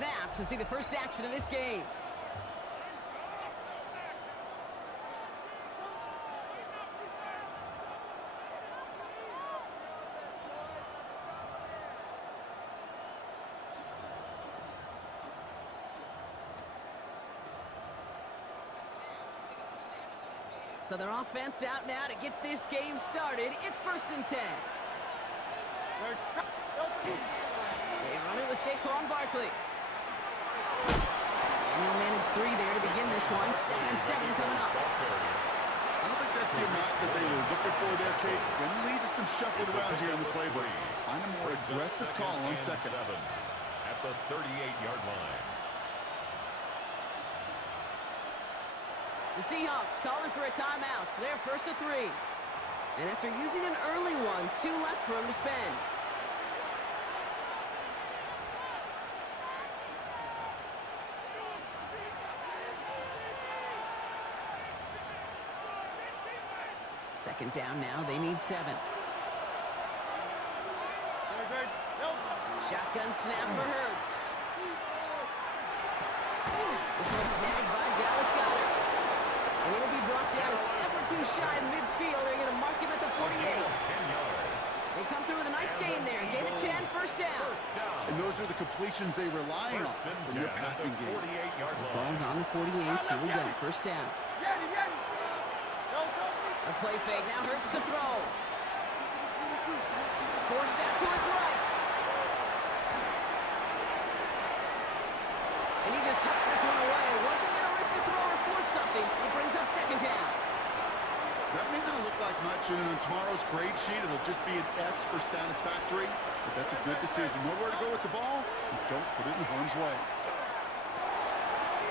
snap to see the first action of this game. So their offense out now to get this game started. It's 1st and 10. They run it with Saquon Barkley. And he'll manage 3 there to begin this one. 2nd and 7 coming up. I don't think that's the amount that they were looking for there, Kate. Going to lead to some shuffled around here in the playbook. Find a more aggressive call on 2nd. At the 38-yard line. The Seahawks calling for a timeout, so they're 1st and 3. And after using an early one, 2 left for him to spend. Second down now, they need 7. Shotgun snap for Hurts. This one snagged by Dallas Goedert. And he'll be brought down a step or 2 shy of midfield. They're going to mark him at the 48. They come through with a nice gain there. Gain of 10, first down. And those are the completions they rely on from your passing game. Ball's on the 48. Here we go, first down. A play fake, now Hurts to throw. Forced out to his right. And he just hucks this one away. Wasn't going to risk a throw or force something. It brings up 2nd down. That may not look like much, and on tomorrow's grade sheet, it'll just be an S for satisfactory. But that's a good decision. Nowhere to go with the ball, and don't put it in harm's way.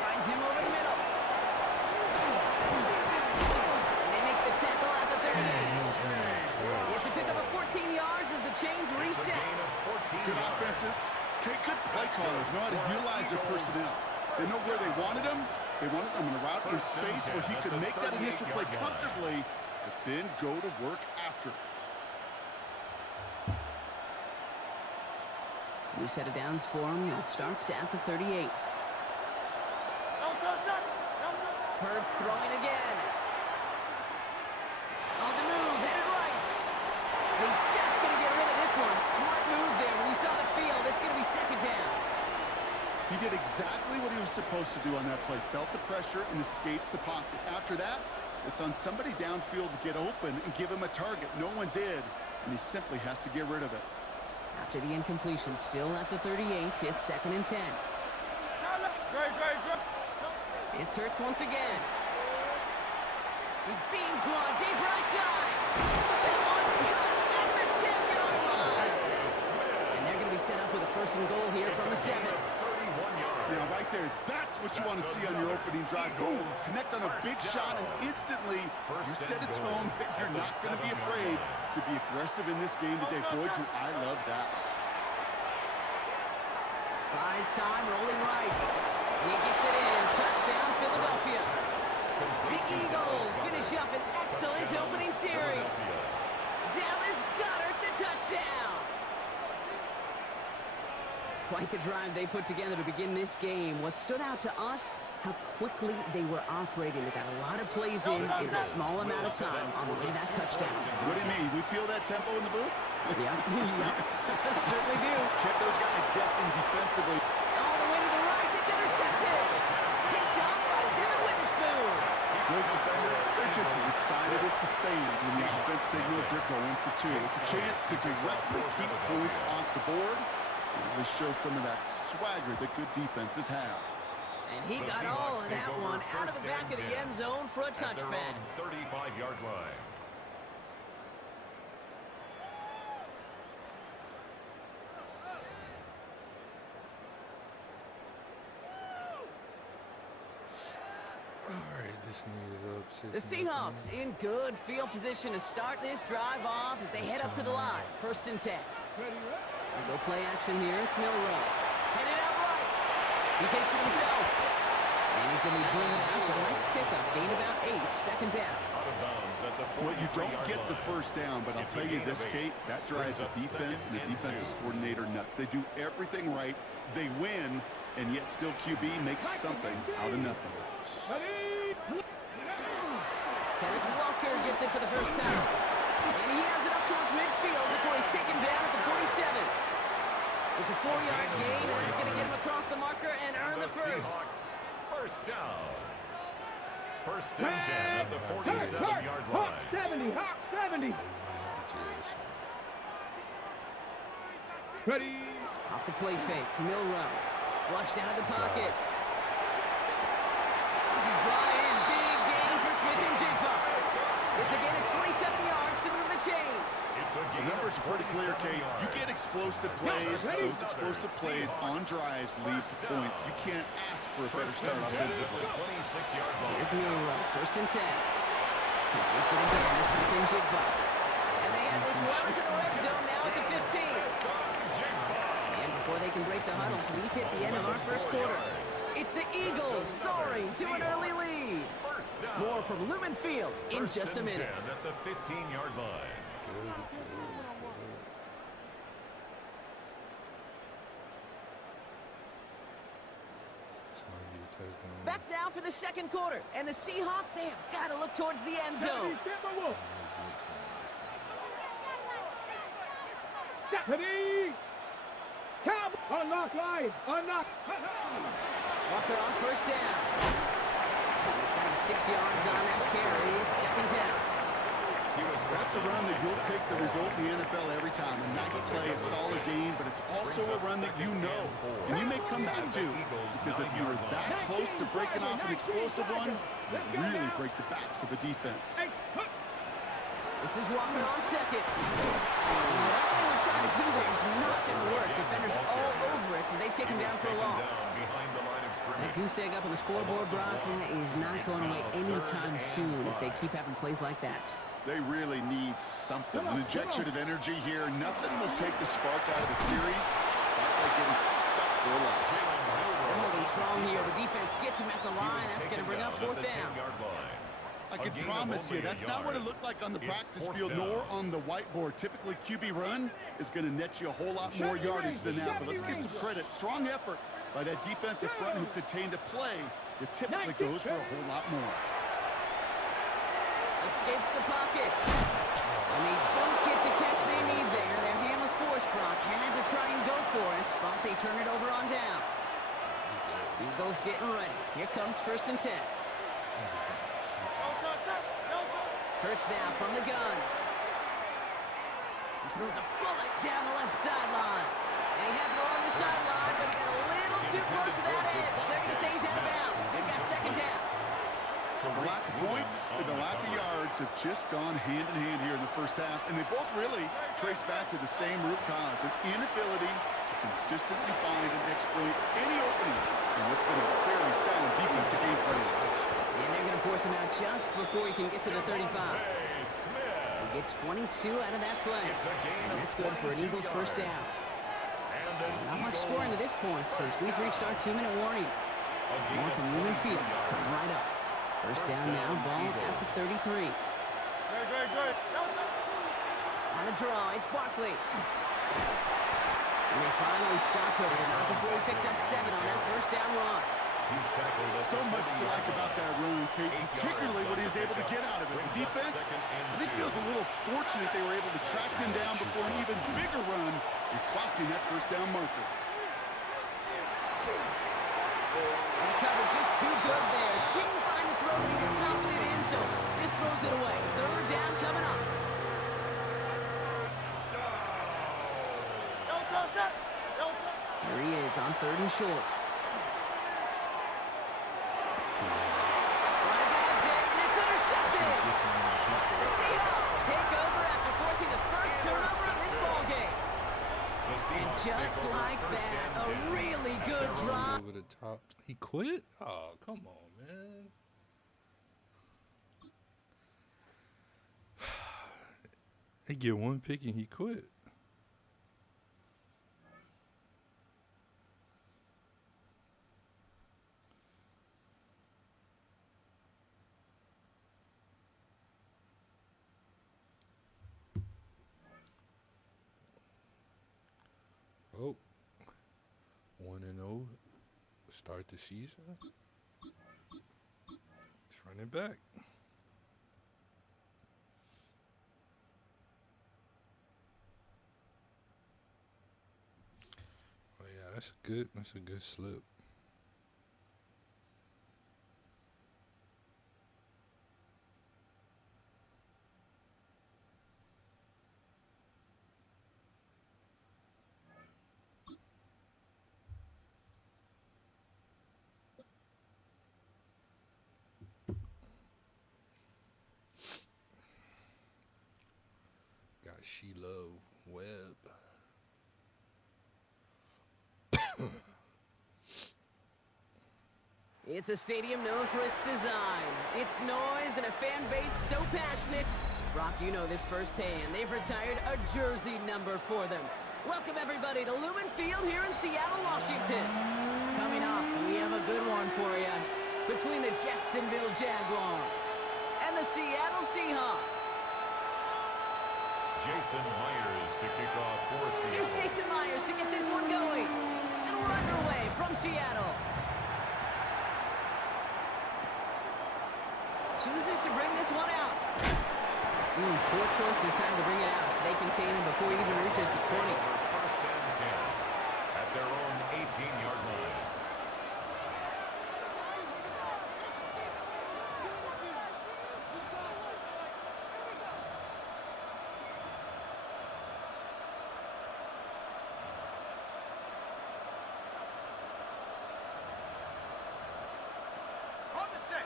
Finds him over the middle. And they make the tackle at the 38. It's a pickup of 14 yards as the chains reset. Good offenses. Okay, good play callers know how to utilize their personnel. They know where they wanted him. They wanted him in a route in space where he could make that initial play comfortably, but then go to work after. New set of downs for him. He'll start at the 38. Hurts throwing again. On the move, headed right. He's just going to get rid of this one. Smart move there. When you saw the field, it's going to be 2nd down. He did exactly what he was supposed to do on that play. Felt the pressure and escapes the pocket. After that, it's on somebody downfield to get open and give him a target. No one did, and he simply has to get rid of it. After the incompletion, still at the 38, it's 2nd and 10. It's Hurts once again. He beams one, deep right side. That one's cut at the 10-yard line. And they're going to be set up with a 1st and goal here from the 7. Now, right there, that's what you want to see on your opening drive. Boom, connect on a big shot, and instantly you set a tone that you're not going to be afraid to be aggressive in this game today. Boy, do I love that. Buys time, rolling right. And he gets it in. Touchdown, Philadelphia. The Eagles finish up an excellent opening series. Dallas Goedert, the touchdown. Quite the drive they put together to begin this game. What stood out to us, how quickly they were operating. They got a lot of plays in a small amount of time on the way to that touchdown. What do you mean? We feel that tempo in the booth? Yeah, certainly do. Kept those guys guessing defensively. All the way to the right, it's intercepted. Picked up by Devin Witherspoon. Those defenders, they're just as excited as the fans when the offense signals they're going for 2. It's a chance to directly keep points off the board. They show some of that swagger that good defenses have. And he got all of that one out of the back of the end zone for a touchback. 35-yard line. The Seahawks in good field position to start this drive off as they head up to the line. 1st and 10. They'll play action here. It's Milroe. Headed out right. He takes it himself. And he's going to be driven out with a nice pickup. Gain about 8. 2nd down. Well, you don't get the 1st down, but I'll tell you this, Kate, that drives the defense and the defensive coordinator nuts. They do everything right. They win, and yet still QB makes something out of nothing. Kenneth Walker gets it for the first time. And he has it up towards midfield before he's taken down at the 47. It's a 4-yard gain, and that's going to get him across the marker and earn the first. First down. First and 10 at the 47-yard line. 70, Hawk 70. Ready. Off the play fake, Milrow. Flushed out of the pocket. This is brought in. Big gain for Smith and Jigba. It's again at 27 yards to move the chains. The numbers are pretty clear, Kate. You get explosive plays. Those explosive plays on drives lead to points. You can't ask for a better start offensively. Here's Milrow, first and 10. It's it again to Smith and Jigba. And they have this well into the red zone now at the 15. And before they can break the huddle, we've hit the end of our first quarter. It's the Eagles soaring to an early lead. More from Lumen Field in just a minute. At the 15-yard line. Back now for the second quarter, and the Seahawks, they have got to look towards the end zone. Ready. Cab. Unlock line. Unlock. Walker on first down. He's got 6 yards on that carry. It's second down. That's a run that you'll take the result in the NFL every time. A nice play, a solid game, but it's also a run that you know. And you may come back to, because if you were that close to breaking off an explosive one, you really break the backs of the defense. This is Walker on second. Whatever they were trying to do there is not going to work. Defenders all over it, so they take him down for a loss. That goose egg up on the scoreboard, Brock, is not going away anytime soon if they keep having plays like that. They really need something. An injection of energy here. Nothing will take the spark out of the series. They're getting stuck for a loss. They're holding strong here. The defense gets him at the line. That's going to bring up fourth down. I can promise you, that's not what it looked like on the practice field, nor on the whiteboard. Typically, QB run is going to net you a whole lot more yardage than that. But let's give some credit. Strong effort by that defensive front who contained a play that typically goes for a whole lot more. Escapes the pocket. And they don't get the catch they need there. Their hand was forced. Brock had to try and go for it, but they turn it over on downs. Eagles getting ready. Here comes first and 10. Hurts now from the gun. He throws a bullet down the left sideline. And he has it along the sideline, but he got a little too close to that edge. They're going to say he's out of bounds. They've got second down. The lack of points and the lack of yards have just gone hand in hand here in the first half, and they both really trace back to the same root cause, an inability to consistently find and exploit any openings in what's been a very sound defensive game plan. And they're going to force him out just before he can get to the 35. They get 22 out of that play, and that's good for an Eagles first down. Not much scoring to this point as we've reached our 2-minute warning. More from Lumen Fields coming right up. First down now, ball at the 33. On the draw, it's Barkley. And they finally stop it, but not before he picked up 7 on that first down run. So much to like about that run, Kate, particularly what he was able to get out of it. The defense, I think, feels a little fortunate they were able to track him down before an even bigger run and crossing that first down marker. And the cover just too good there. Didn't find the throw that he was confident in, so just throws it away. Third down coming up. Here he is on third and short. Rodriguez there, and it's intercepted. And the Seahawks take over after forcing the first turnover of this ballgame. And just like that, a really good drive. Over the top. He quit? Oh, come on, man. They get one pick and he quit. Oh, 1-0 Start the season. Let's run it back. Oh yeah, that's good. That's a good slip. Got Sheila Webb. It's a stadium known for its design, its noise, and a fan base so passionate. Brock, you know this firsthand. They've retired a jersey number for them. Welcome, everybody, to Lumen Field here in Seattle, Washington. Coming up, we have a good one for you between the Jacksonville Jaguars and the Seattle Seahawks. Jason Myers to kick off for Seattle. Here's Jason Myers to get this one going. And we're underway from Seattle. Chooses to bring this one out. Poor choice this time to bring it out, so they contain him before he even reaches the 20. First and 10 at their own 18-yard line.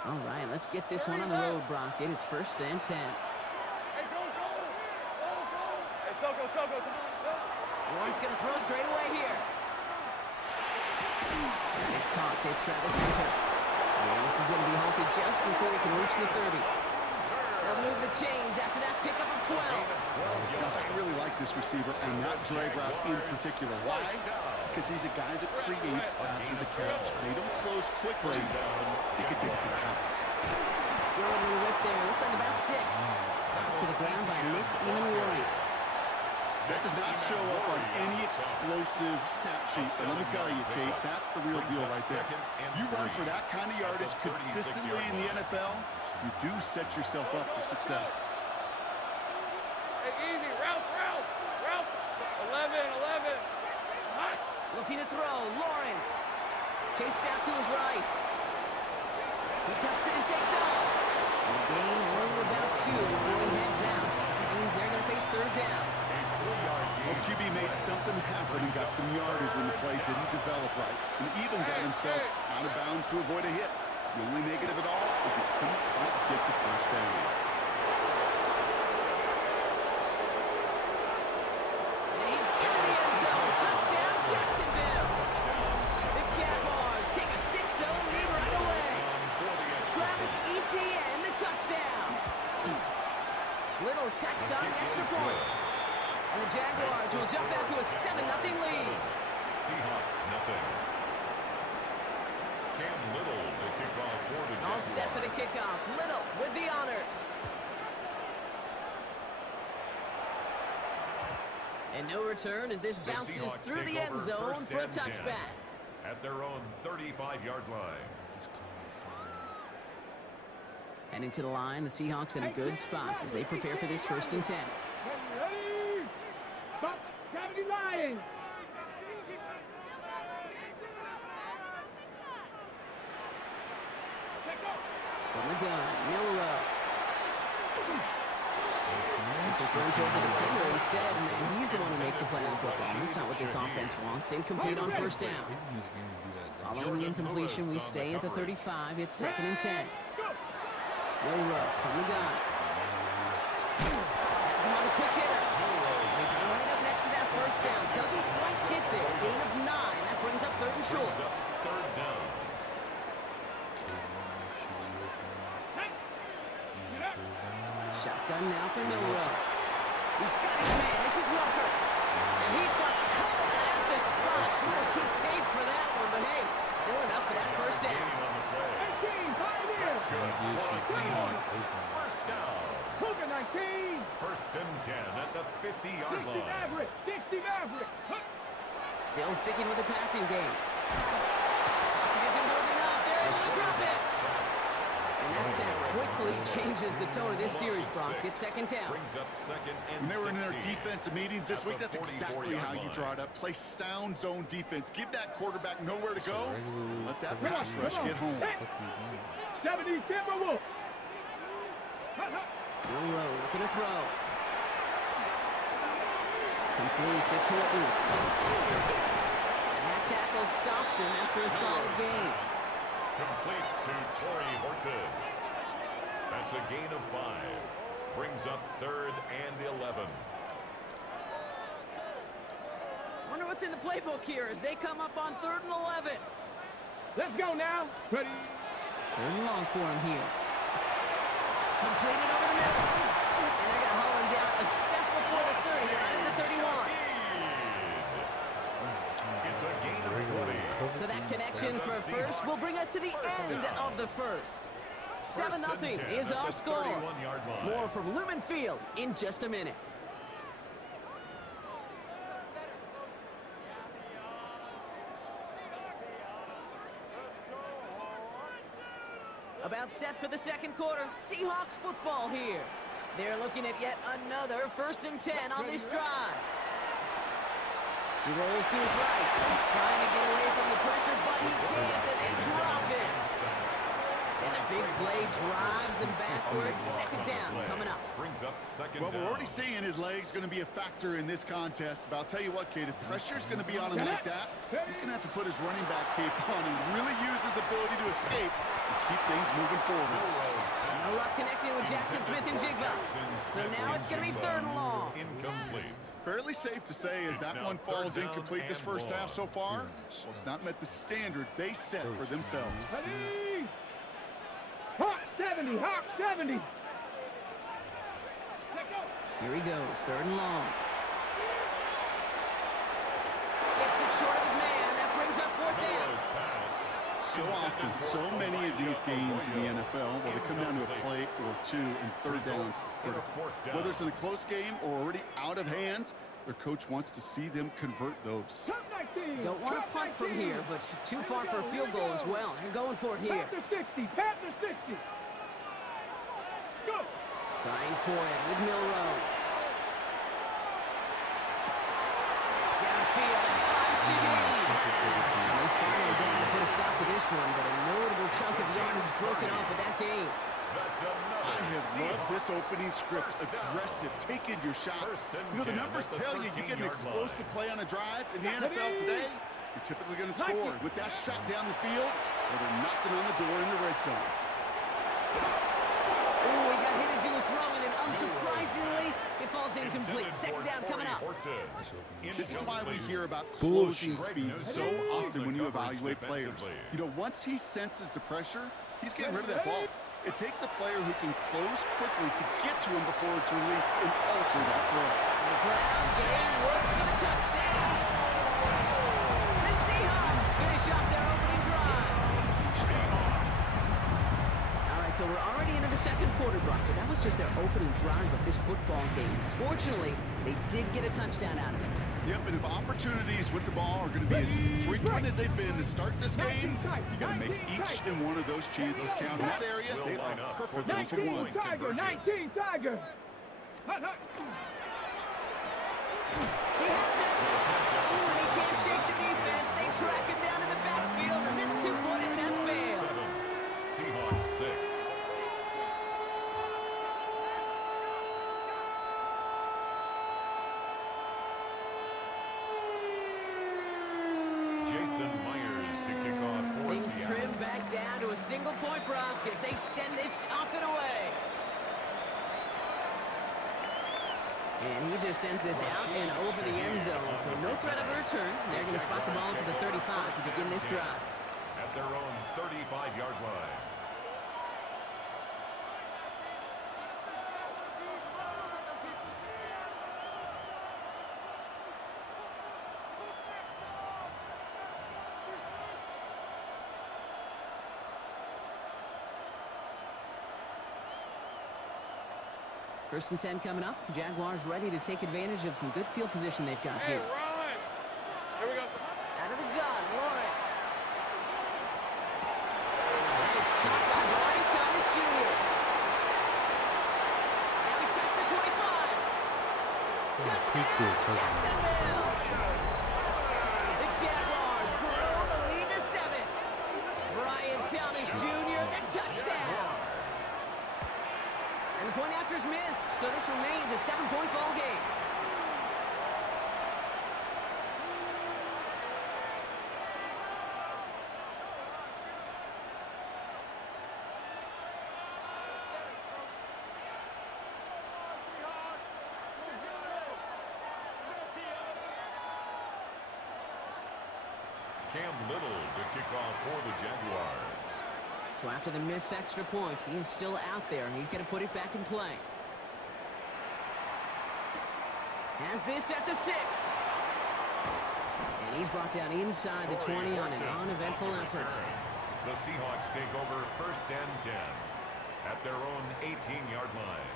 All right, let's get this one on the road, Brock. It is first and 10. Hey, go, go! Go, go! Hey, Soko. Warren's going to throw straight away here. That is caught. Takes Travis Hunter. And this is going to be halted just before he can reach the 30. They'll move the chains after that pickup of 12. Guys, I really like this receiver and that drag route in particular. Why? Because he's a guy that creates after the catch. They don't close quickly. He could take it to the house. Good little whip there. Looks like about 6. To the ground by Nick Eamon-Warren. That does not show up on any explosive stat sheet. And let me tell you, Kate, that's the real deal right there. You run for that kind of yardage consistently in the NFL, you do set yourself up for success. Hey, easy. Ralph. 11. Hot. Looking to throw. Lawrence. Chased out to his right. He tucks it and takes off. And a gain only about 2 before he heads out. That means they're going to face third down. Well, QB made something happen and got some yardage when the play didn't develop right. And even got himself out of bounds to avoid a hit. The only negative at all is he couldn't quite get the first down. And he's into the end zone. Touchdown, Jacksonville. The Jaguars take a 6-0 lead right away. Travis Etienne, the touchdown. Little tacks on the extra point. And the Jaguars will jump out to a 7-0 lead. Seahawks nothing. Cam Little to kick off for the All Jaguars. set for the kickoff. Little with the honors. And no return as this The bounces Seahawks through take the end over zone first for a and 10 touchback. at their own 35-yard line. Heading to the line, the Seahawks in a good spot as they prepare for this first and 10. Ready? Stop. 70 Lions. From the gun, Milrow. This is thrown towards the defender instead, and he's the one who makes a play on football. That's not what this offense wants. Incomplete on first down. Following the incompletion, we stay at the 35. It's second and 10. Milrow from the gun. Has him on a quick hitter. He's right up next to that first down. Doesn't quite get there. Gain of 9. That brings up third and short. Third down. Shotgun now for Milrow. He's got his man. This is Walker. And he starts calling at the spot. We'll keep paid for that one, but hey, still enough for that first down. Gaining on the play. 18, Pioneers. First down. Cougar 19. First and 10 at the 50-yard 60 line. Maverick. 60 Maverick. Huh. Still sticking with the passing game. Pocket is able to drop it. And that sack quickly changes the tone of this series, Brock. It's second down. Brings up second and When they were in their 16. defensive meetings this week, that's exactly how you draw it up. Play sound zone defense. Give that quarterback nowhere to go. Let that pass rush get home. 70 Timberwolves. Monroe looking to throw. Completes it to Horton. And that tackle stops him after a solid gain. Complete to Torrey Horton. That's a gain of 5. Brings up third and 11. Wonder what's in the playbook here as they come up on 3rd and 11. Let's go now. Ready? 3rd and long for him here. Completed over the middle. And they're going to haul him down a step before the 30, right at the 31. It's a gain of 20. So that connection for first will bring us to the end of the first. 7-0 is our score. More from Lumen Field in just a minute. About set for the second quarter. Seahawks football here. They're looking at yet another 1st and 10 on this drive. He rolls to his right, trying to get away from the pressure, but he can't, and they drop it. And a big play drives them backwards. Second down coming up. Brings up second Well, we're down. already seeing his legs going to be a factor in this contest. But I'll tell you what, Kate, if pressure's going to be on him like that, he's going to have to put his running back cape on and really use his ability to escape and keep things moving forward. No luck connecting with Jackson Smith and Jigba. So now it's going to be 3rd and long. Incomplete. Fairly safe to say as that one falls incomplete this first half so far. Well, it's not met the standard they set for themselves. Ready? Hawk 70. Hawk 70. Let's go. Here he goes, 3rd and long. Skips it short of his man. That brings up 4th down. So often, so many of these games in the NFL, well, they come down to a play or two and 3rd downs. Whether it's in a close game or already out of hand, their coach wants to see them convert those. Top 19. Don't want to Top punt from 19. here, but too far for a field goal as well. They're going for it here. Panther 60. Panther 60. Go. Trying for it with Milroe. Downfield and finds Shaheed. And he's finally down to put a stop to this one, but a notable chunk of yardage broken off of that game. I have loved this opening script. Aggressive, taking your shots. You know, the numbers tell you you get an explosive play on a drive in the NFL today, you're typically going to score with that shot down the field or they're knocking on the door in the red zone. Ooh, he got hit as he was throwing, and unsurprisingly, it falls incomplete. Second down coming up. This is why we hear about closing speed so often when you evaluate players. You know, once he senses the pressure, he's getting rid of that ball. It takes a player who can close quickly to get to him before it's released and alter that throw. The ground game works for the touchdown. The Seahawks finish off their opening drive. All right, so we're already into the second quarter, Brock, but that was just their opening drive of this football game. Fortunately, they did get a touchdown out of it. Yep, and if opportunities with the ball are going to be as frequent as they've been to start this game, you got to make each and one of those chances count. In that area, they are perfect 1 for 1. 19 Tiger. 19 Tigers. Hut, hut. He has it. Ooh, and he can't shake the defense. They track him down in the backfield, and this two-point attempt fails. Seahawks 6. Jason Myers to kick off for Things Seattle. trim back down to a single point, Brock, as they send this off and away. And he just sends this out and over the end zone, so no threat of a return. They're going to spot the ball for the 35 to begin this drive. At their own 35-yard line. First and 10 coming up. Jaguars ready to take advantage of some good field position they've got Hey, here. run. Here we go. Out of the gun, Lawrence. Touchdown, Jacksonville! The Jaguars grow the lead to 7. Brian Thomas Jr., the touchdown! And the point after is missed, so this remains a 7-point ball game. Cam Little to kick off for the Jaguars. So after the missed extra point, he is still out there, and he's going to put it back in play. Has this at the 6. And he's brought down inside the 20 on an uneventful effort. The Seahawks take over 1st and 10 at their own 18-yard line.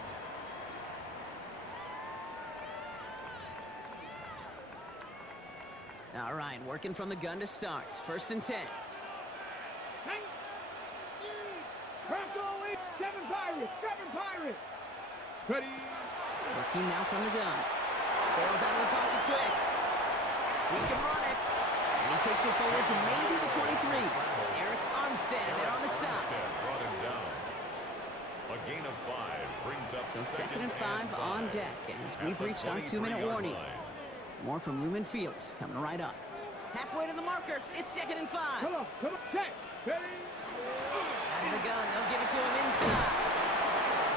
All right, working from the gun to start. 1st and 10. Seven Pirates. Ready. Working now from the gun. Barrels out of the pocket quick. He can run it. And he takes it forward to maybe the 23. Eric Armstead there on the stop. Armstead brought him down. A gain of 5 brings up So 2nd and 5 on deck as we've reached our 2-minute warning. More from Lumen Fields coming right up. Halfway to the marker. It's 2nd and 5. Come on. Check. Ready. Out of the gun. They'll give it to him inside.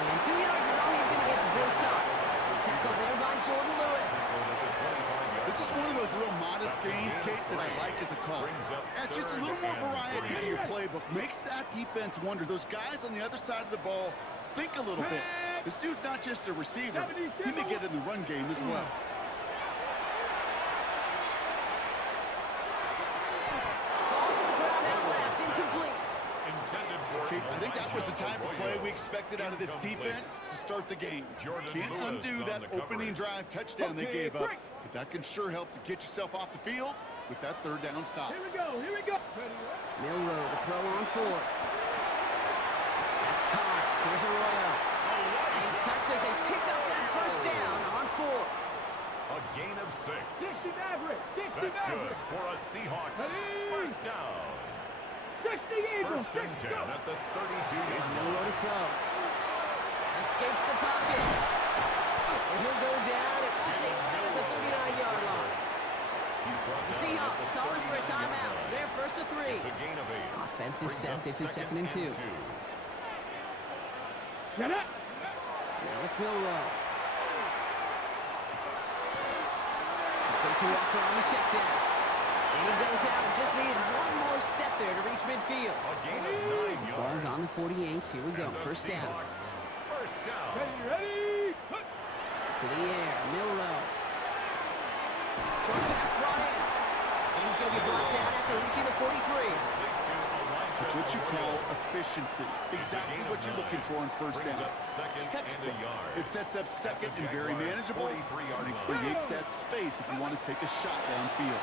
And 2 yards is all he's going to get before he's caught. Tackled there by Jordan Lewis. This is one of those real modest gains, Kate, that I like as a call. It's just a little more variety to your playbook. Makes that defense wonder. Those guys on the other side of the ball think a little bit. This dude's not just a receiver. He may get in the run game as well. Falls to the ground out left. Incomplete. Kate, I think that was the type of play we expected out of this defense to start the game. Can't undo that opening drive touchdown they gave up, but that can sure help to get yourself off the field with that 3rd down stop. Here we go. Milrow to throw on 4th. That's caught. Here's Arroyo. And he's touched as they pick up that 1st down on 4th. A gain of 6. 60 average. That's good for a Seahawks 1st down. 60 Eagles. 1st and 10 at the 32. There's Milrow to throw. Escapes the pocket. And he'll go down and we'll say right at the 39-yard line. The Seahawks calling for a timeout. They're 1st and 3. It's a gain of 8. Offense is set. This is 2nd and 2. Get up. Now it's Milrow. Complete to Walker on the check down. And he goes out and just needed one more step there to reach midfield. A gain of 9 yards. Ball's on the 48. Here we go. And the 1st down. Seahawks, 1st down. Ready. To the air. Milrow. Short pass brought in. And he's going to be brought down after reaching the 43. It's what you call efficiency. Exactly what you're looking for on 1st down. Textbook. It sets up 2nd and very manageable, and it creates that space if you want to take a shot downfield.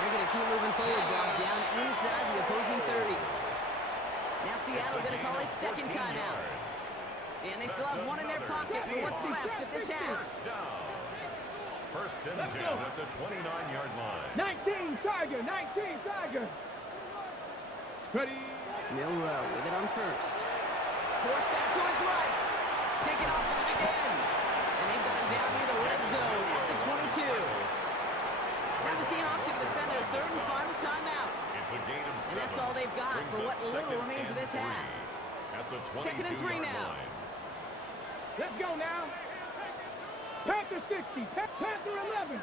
They're going to keep moving forward, brought down inside the opposing 30. Now Seattle going to call it 2nd timeout. And they still have one in their pocket for what's left of this half. 1st and 10 at the 29-yard line. 19 Tiger. Ready. Milrow with it on 1st. Forced back to his right. Taken off of it again. And they've got him down near the red zone at the 22. Now the Seahawks are going to spend their 3rd and final timeout. It's a gain of 7. And that's all they've got Brings for what up little 2nd remains of and this 3 half. at the 2nd and 3 now. line. Let's go now. Panther 60. Panther 11.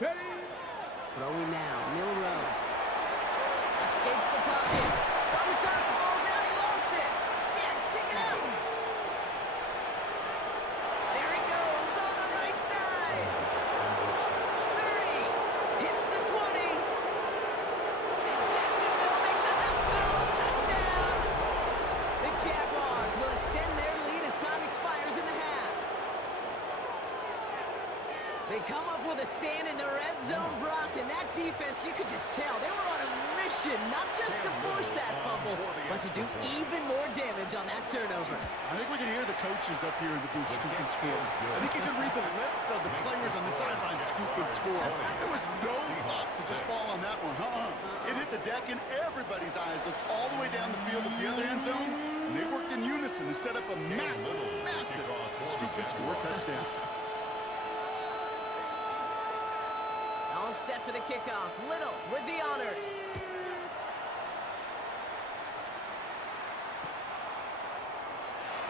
Ready. Throwing now. Milrow. Escapes the pocket. It's on the turf. The ball's out. He lost it. Jets pick it up. There he goes on the right side. 30. Hits the 20. And Jacksonville makes a hospital touchdown. The Jaguars will extend their lead as time expires in the half. They come up with a stand in the red zone, Brock, and that defense, you could just tell, they were on a mission action, not just to force that fumble, but to do even more damage on that turnover. I think we can hear the coaches up here in the booth scoop and score. I think you can read the lips of the players on the sideline scoop and score. There was no thought to just fall on that one. It hit the deck and everybody's eyes looked all the way down the field at the other end zone. And they worked in unison to set up a massive, massive scoop and score touchdown. All set for the kickoff. Little with the honors.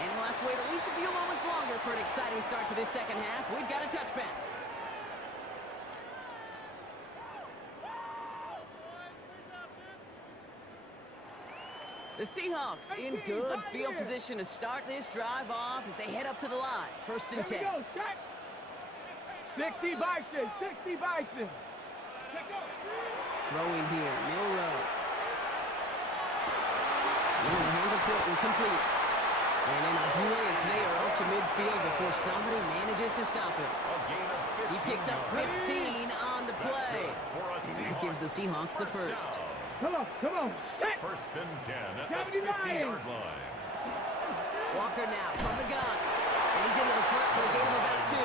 And we'll have to wait at least a few moments longer for an exciting start to this second half. We've got a touchback. The Seahawks in good field position to start this drive off as they head up to the line. First and 10. Here we go, check. 60 Bison, 60 Bison. Throwing here, Milroe. In the hands of Fulton, complete. And then a brilliant player up to midfield before somebody manages to stop him. He picks up 15 on the play. And that gives the Seahawks the first. Come on, set. First and 10 at the 79. 50-yard line. Walker now from the gun. And he's into the front for a gain of about 2.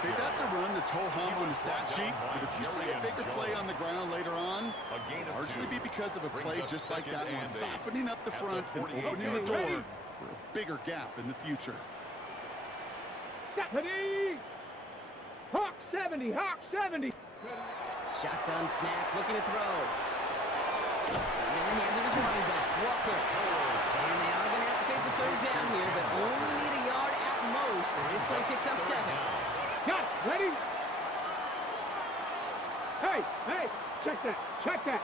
Okay, that's a run that's ho-hum on the stat sheet, but if you see a bigger play on the ground later on, it'll largely be because of a play just like that one, softening up the front and opening the door for a bigger gap in the future. 70. Hawk 70, Hawk 70. Shotgun snap, looking to throw. And in the hands of his running back, Walker. And they are going to have to face a third down here, but only need a yard at most as this play picks up 7. Got it, ready? Hey, check that. They're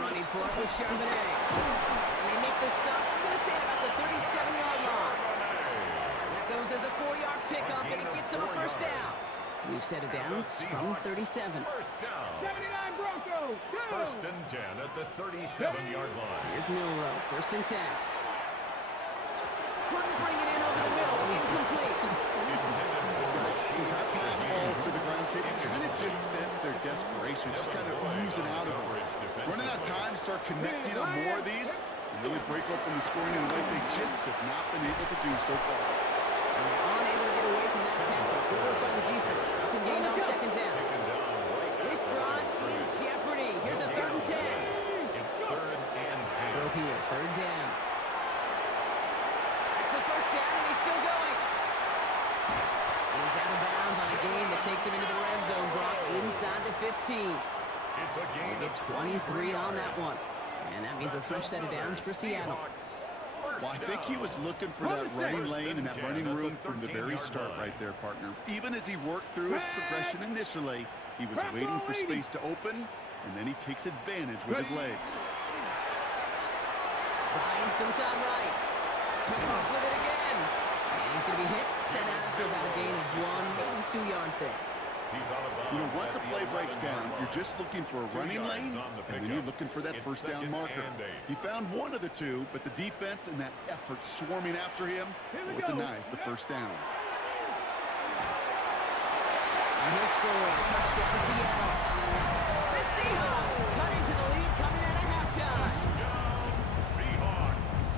running for it with Charbonnet. And they make this stop, I'm going to say at about the 37-yard line. That goes as a 4-yard pickup, and it gets them a first down. We've set it down from 37. First down. 79 Broncos. Go. First and 10 at the 37-yard line. Here's Milroe, first and 10. Couldn't bring it in over the middle, incomplete. As that pass falls to the ground, you kind of just sense their desperation, just kind of oozing out of them. Running out of time to start connecting on more of these and really break open the scoring in a way they just have not been able to do so far. Unable to get away from that tempo. Good work by the defense. Nothing gained on second down. This drive in jeopardy. Here's a 3rd and 10. It's 3rd and 10. Throw here, 3rd down. That's the first down, and he's still going. He's out of bounds on a gain that takes him into the red zone, Brock, inside the 15. It's a gain They get 23 on that one. And that means a fresh set of downs for Seattle. Well, I think he was looking for that running lane and that running room from the very start right there, partner. Even as he worked through his progression initially, he was waiting for space to open, and then he takes advantage with his legs. Buying some time right. Took off with it again. And he's going to be hit, sent out after about a gain of 1, maybe 2 yards there. He's out of bounds. You know, once a play breaks down, you're just looking for a running lane, and then you're looking for that first down marker. He found one of the two, but the defense and that effort swarming after him, well, it denies the first down. And he'll score. Touchdown, Seattle. The Seahawks cut into the lead coming out of halftime. Seahawks.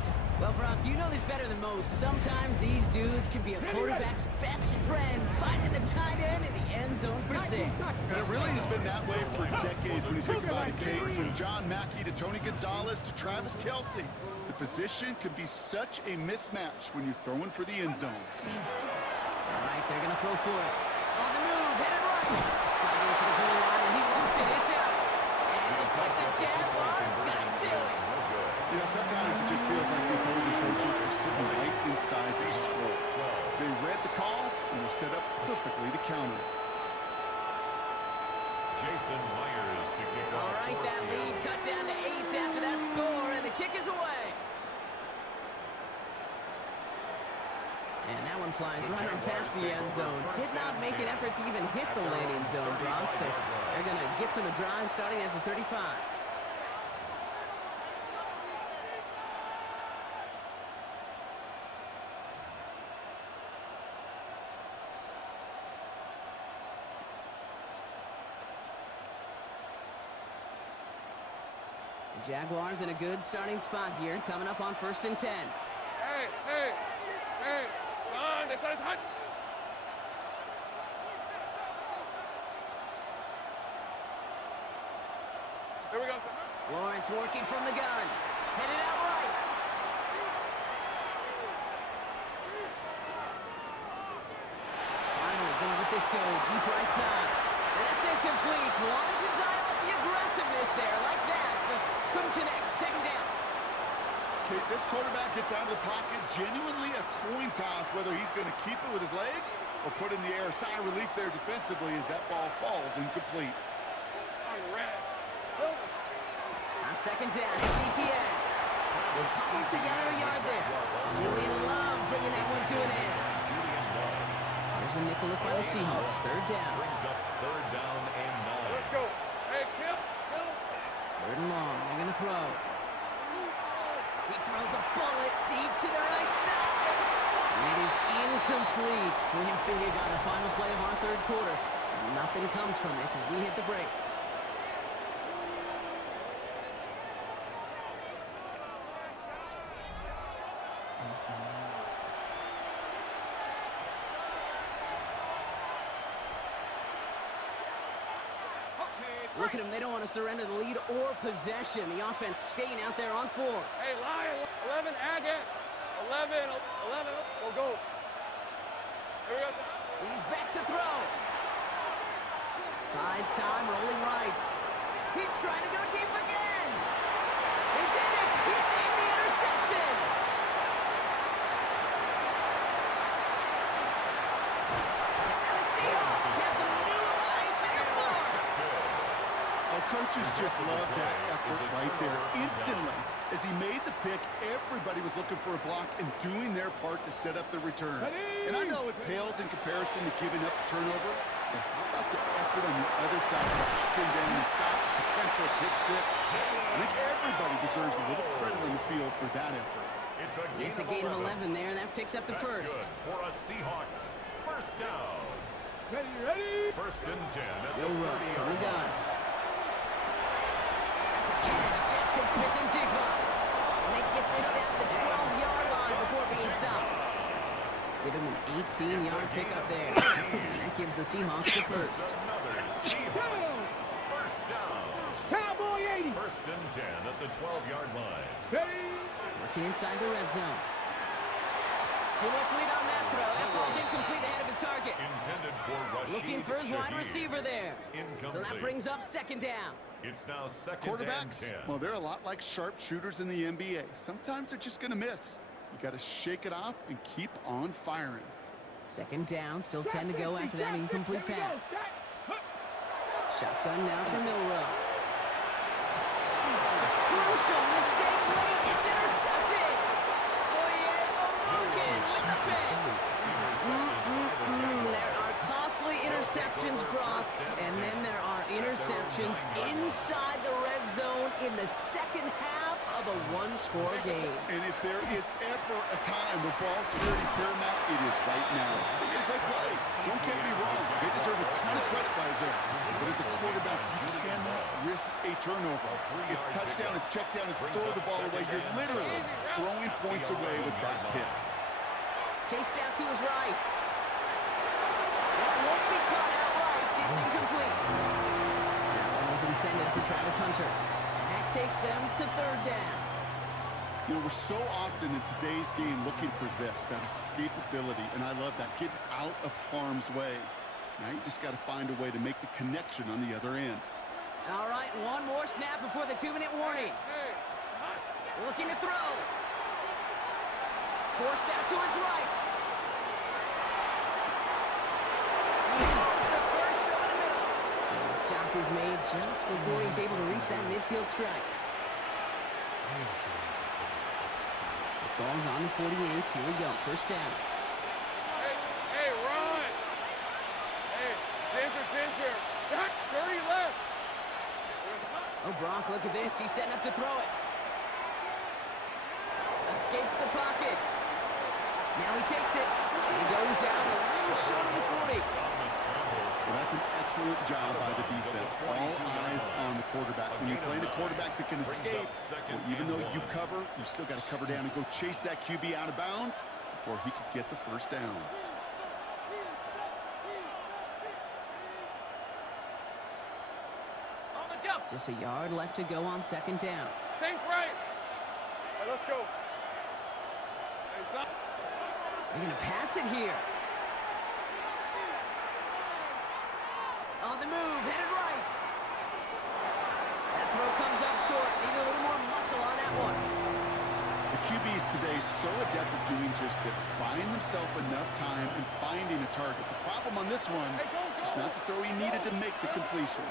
Well, Brock, you know this better than most. Sometimes these dudes can be a quarterback's best friend, finding the tight end in the end zone for 6. And it really has been that way for decades when you think about it, Kate. From John Mackey to Tony Gonzalez to Travis Kelce. The position could be such a mismatch when you're throwing for the end zone. All right, they're going to throw for it. On the move, headed right. Fighting for the goal line, and he lost it. It's out. And it looks like the Jaguars got to it. You know, sometimes it just feels like the opposing coaches are sitting right inside their score. They read the call and were set up perfectly to counter. Jason Myers to kick off. All right, that lead cut down to 8 after that score, and the kick is away. And that one flies right on past the end zone. Did not make an effort to even hit the landing zone, Brock, so they're going to gift him a drive starting at the 35. Jaguars in a good starting spot here, coming up on 1st and 10. Hey, hey, hey. Son, this is hot. Here we go, son. Lawrence working from the gun. Headed out right. Finally gonna let this go. Deep right side. That's incomplete. Wanted to dial up the aggressiveness there like that, but couldn't connect. 2nd down. Okay, this quarterback gets out of the pocket. Genuinely a coin toss whether he's going to keep it with his legs or put in the air. Sigh of relief there defensively as that ball falls incomplete. On red. On 2nd down, it's ETN. They're cobbled together a yard there. Julian Love bringing that one to an end. There's a nickel look by the Seahawks. 3rd down. Brings up 3rd down and 9. Let's go. Hey, Kip, settle. 3rd and long. They're going to throw. He throws a bullet deep to the right side. And it is incomplete. Went big on the final play of our 3rd quarter. Nothing comes from it as we hit the break. Look at them. They don't want to surrender the lead or possession. The offense staying out there on 4. Hey, Lion, 11, Agate. 11, we'll go. Here we go, son. He's back to throw. Buys time, rolling right. He's trying to go deep again. He did it. He made the interception. And the Seahawks have some new life in the farm. Our coaches just love that effort right there. Instantly, as he made the pick, everybody was looking for a block and doing their part to set up the return. And I know it pales in comparison to giving up the turnover, but how about the effort on the other side to knock him down and stop a potential pick 6? I think everybody deserves a little credit on the field for that effort. It's a gain of 11 there, and that picks up the That's first. good for a Seahawks 1st down. Ready? 1st and 10 at the Will Rupp from the 30-yard gun. line. That's a catch. Jackson Smith and Jigba. And they get this down to the 12-yard line before being stopped. Give him an 18-yard pickup there. That gives the Seahawks the first. Another Seahawks 1st down. Cowboy 80. 1st and 10 at the 12-yard line. Working inside the red zone. Too much lead on that throw. That ball's incomplete ahead of his target. Intended for Rashid Looking for his wide Shaheed. receiver there. Incomplete. So that brings up 2nd down. It's now 2nd Quarterbacks, and 10. well, they're a lot like sharpshooters in the NBA. Sometimes they're just going to miss. You got to shake it off and keep on firing. 2nd down, still 10 to go after that incomplete pass. Shotgun now for Milrow. Crucial mistake late. It's intercepted. Foyer O'Rourke with the pick. There are costly interceptions, Brock, and then there are interceptions inside the red zone in the 2nd half of a 1-score game. And if there is ever a time where ball security is paramount, it is right now. They made a great play. Don't get me wrong. They deserve a ton of credit right there. But as a quarterback, you cannot risk a turnover. It's touchdown, it's check down, it's throw the ball away. You're literally throwing points away with that pick. Chased out to his right. That won't be caught outright. It's incomplete. That one was intended for Travis Hunter. And that takes them to 3rd down. You know, we're so often in today's game looking for this, that escapability, and I love that. Get out of harm's way. Now you just got to find a way to make the connection on the other end. All right, one more snap before the 2-minute warning. Looking to throw. Forced out to his right. He hauls the first over the middle. And the stop is made just before he's able to reach that midfield strike. The ball's on the 48. Here we go. 1st down. Hey, run. Hey, Ginger. Jack, 30 left. Oh, Brock, look at this. He's setting up to throw it. Escapes the pocket. Now he takes it. He goes down a little short of the 40. Well, That's an excellent job by the defense. All eyes on the quarterback. When you're playing a quarterback that can escape, well, even though you cover, you still got to cover down and go chase that QB out of bounds before he could get the first down. Just a yard left to go on second down. Sink right. Hey, let's go. Hey, son. They're going to pass it here. On the move, headed right. That throw comes up short. Need a little more muscle on that one. The QBs today so adept at doing just this, buying themselves enough time and finding a target. The problem on this one, just not the throw he needed to make the completion.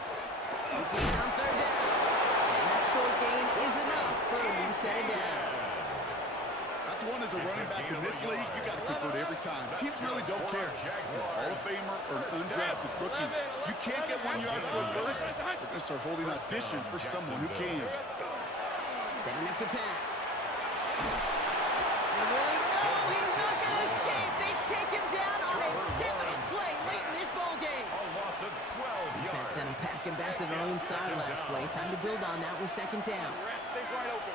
It's even on third down. And that short gain is enough for him to set it down. That's one as a running back in this league, you got to convert every time. Teams really don't care. If you're a Hall of Famer or an undrafted rookie, you can't get 1 yard for a first. They're going to start holding auditions for someone who can. Setting up to pass. And really, no, he's not going to escape. They take him down on a pivotal play late in this ball game. Defense sent him packing back to their own side last play. Time to build on that with second down. Take right open.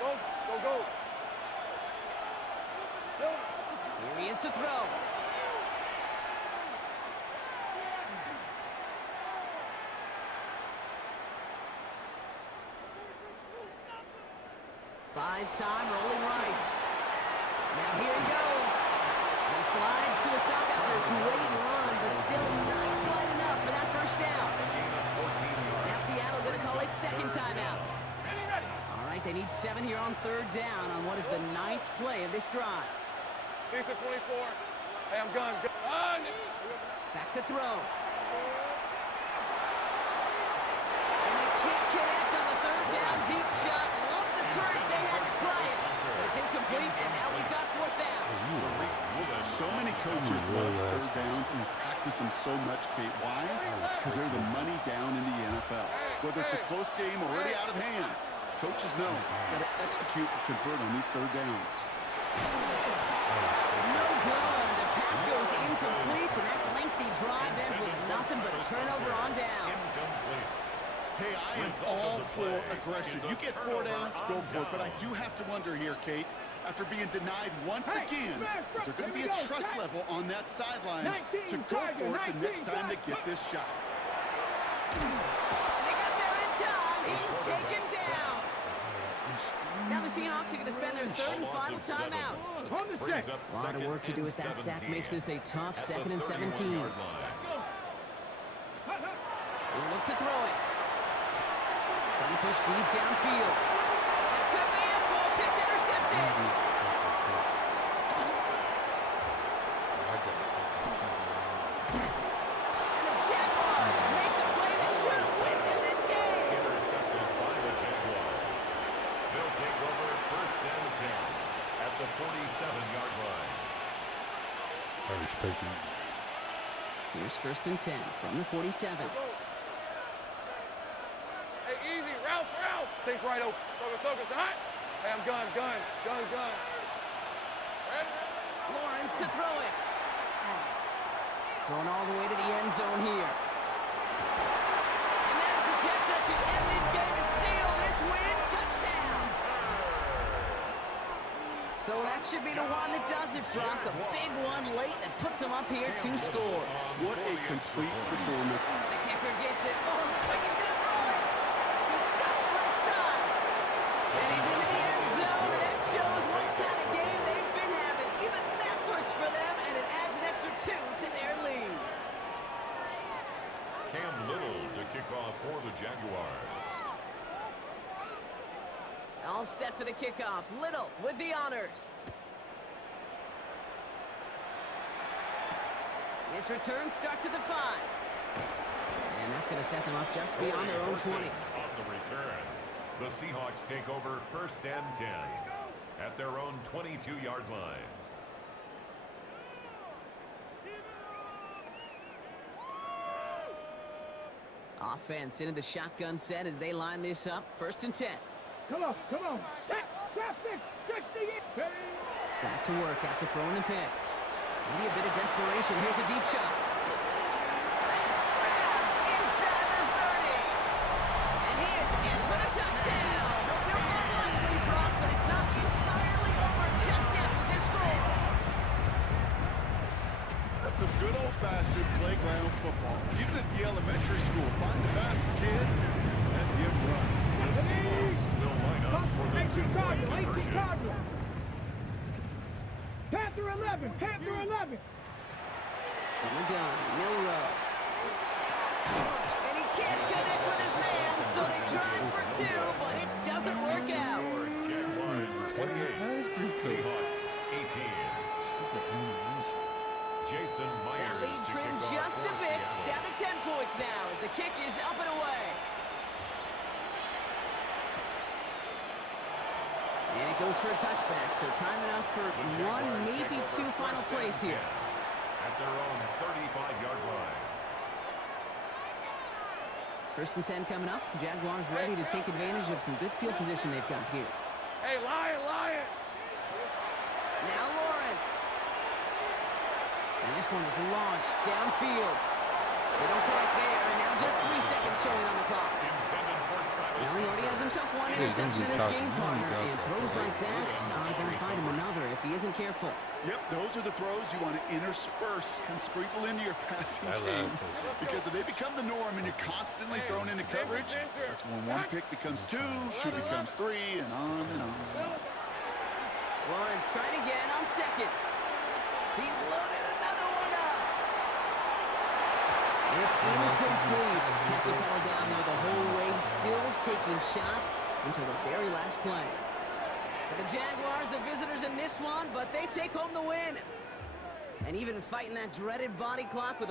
Go, go, go. Here he is to throw. Buys time, rolling right. Now here he goes. He slides to a stop after a great run, but still not quite enough for that first down. Now Seattle going to call it second timeout. All right, they need 7 here on third down on what is the 9th play of this drive. These are 24. Hey, I'm gone. Back to throw. And they can't connect on the third down deep shot. Love the courage they had to try it. But it's incomplete, and now we've got fourth down. So many coaches love third downs and practice them so much, Kate. Why? Because they're the money down in the NFL. Whether it's a close game already out of hand, coaches know got to execute and convert on these third downs. No good. The pass goes incomplete, and that lengthy drive ends with nothing but a turnover on downs. Hey, I am all for aggression. You get 4 downs, go for it. But I do have to wonder here, Kate, after being denied once again, is there going to be a trust level on that sidelines to go for it the next time they get this shot? And they got there in time. He's taken down. Now the Seahawks are going to spend their third and final timeout. A lot of work to do as that sack makes this a tough 2nd and 17. He'll look to throw it. Trying to push deep downfield. That could be it, folks. It's intercepted. And the Jaguars make the play that should win them this game. Intercepted by the Jaguars. They'll take over first and 10 at the 47-yard line. I respect you. Here's first and 10 from the 47. Hey, easy. Ralph. Take right open. Soga. Hot. Hey, I'm gun. Ready? Lawrence to throw it. Going all the way to the end zone here. And that is the catch that should end this game and seal this win. Touchdown. So that should be the one that does it, Brock. A big one late that puts him up here 2 scores. What a complete performance. The kicker gets it. Oh, looks like he's going to throw it. He's got it right side. And he's into the end zone, and that shows what kind of game they've been having. Even that works for them, and it adds an extra 2 to their lead. Cam Little to kick off for the Jaguars. All set for the kickoff. Little with the honors. His return starts at the 5. And that's going to set them up just beyond their own 20. On the return, the Seahawks take over first and 10 at their own 22-yard line. Offense into the shotgun set as they line this up. First and 10. Come on. Traffic. Back to work after throwing the pick. Maybe a bit of desperation. Here's a deep shot. old-fashioned playground football. Even at the elementary school, find the fastest kid, let him run. The Seahawks will line up for the two-point conversion. Panther 11, Panther 11. And we're going, Milrow. And he can't connect with his man, so they tried for two, but it doesn't work out. Jaguars 28, Seahawks 18. Jason Myers That lead to trimmed kick off just for a bit, Seattle. down to 10 points now as the kick is up and away. And it goes for a touchback, so time enough for The one, Jaguars maybe take over two final first plays and here. 10 at their own 35-yard line. First and 10 coming up. Jaguars ready to take advantage of some good field position they've got here. Hey, Lion! Now Lawrence. And this one is launched downfield. They don't connect there, and now just 3 seconds showing on the clock. Intended for Travis Now he already has himself one Yeah, interception in this Lindsey game, Cochran. partner, and throws like that are going to find him another if he isn't careful. Yep, those are the throws you want to intersperse and sprinkle into your passing That game. last one. Because if they become the norm and you're constantly thrown into coverage, that's when one pick becomes two becomes three, and on and on. Lawrence trying again on second. He's loaded another one up. And it's incomplete. Kept the ball down there the whole way, still taking shots until the very last play. So the Jaguars, the visitors in this one, but they take home the win. And even fighting that dreaded body clock with a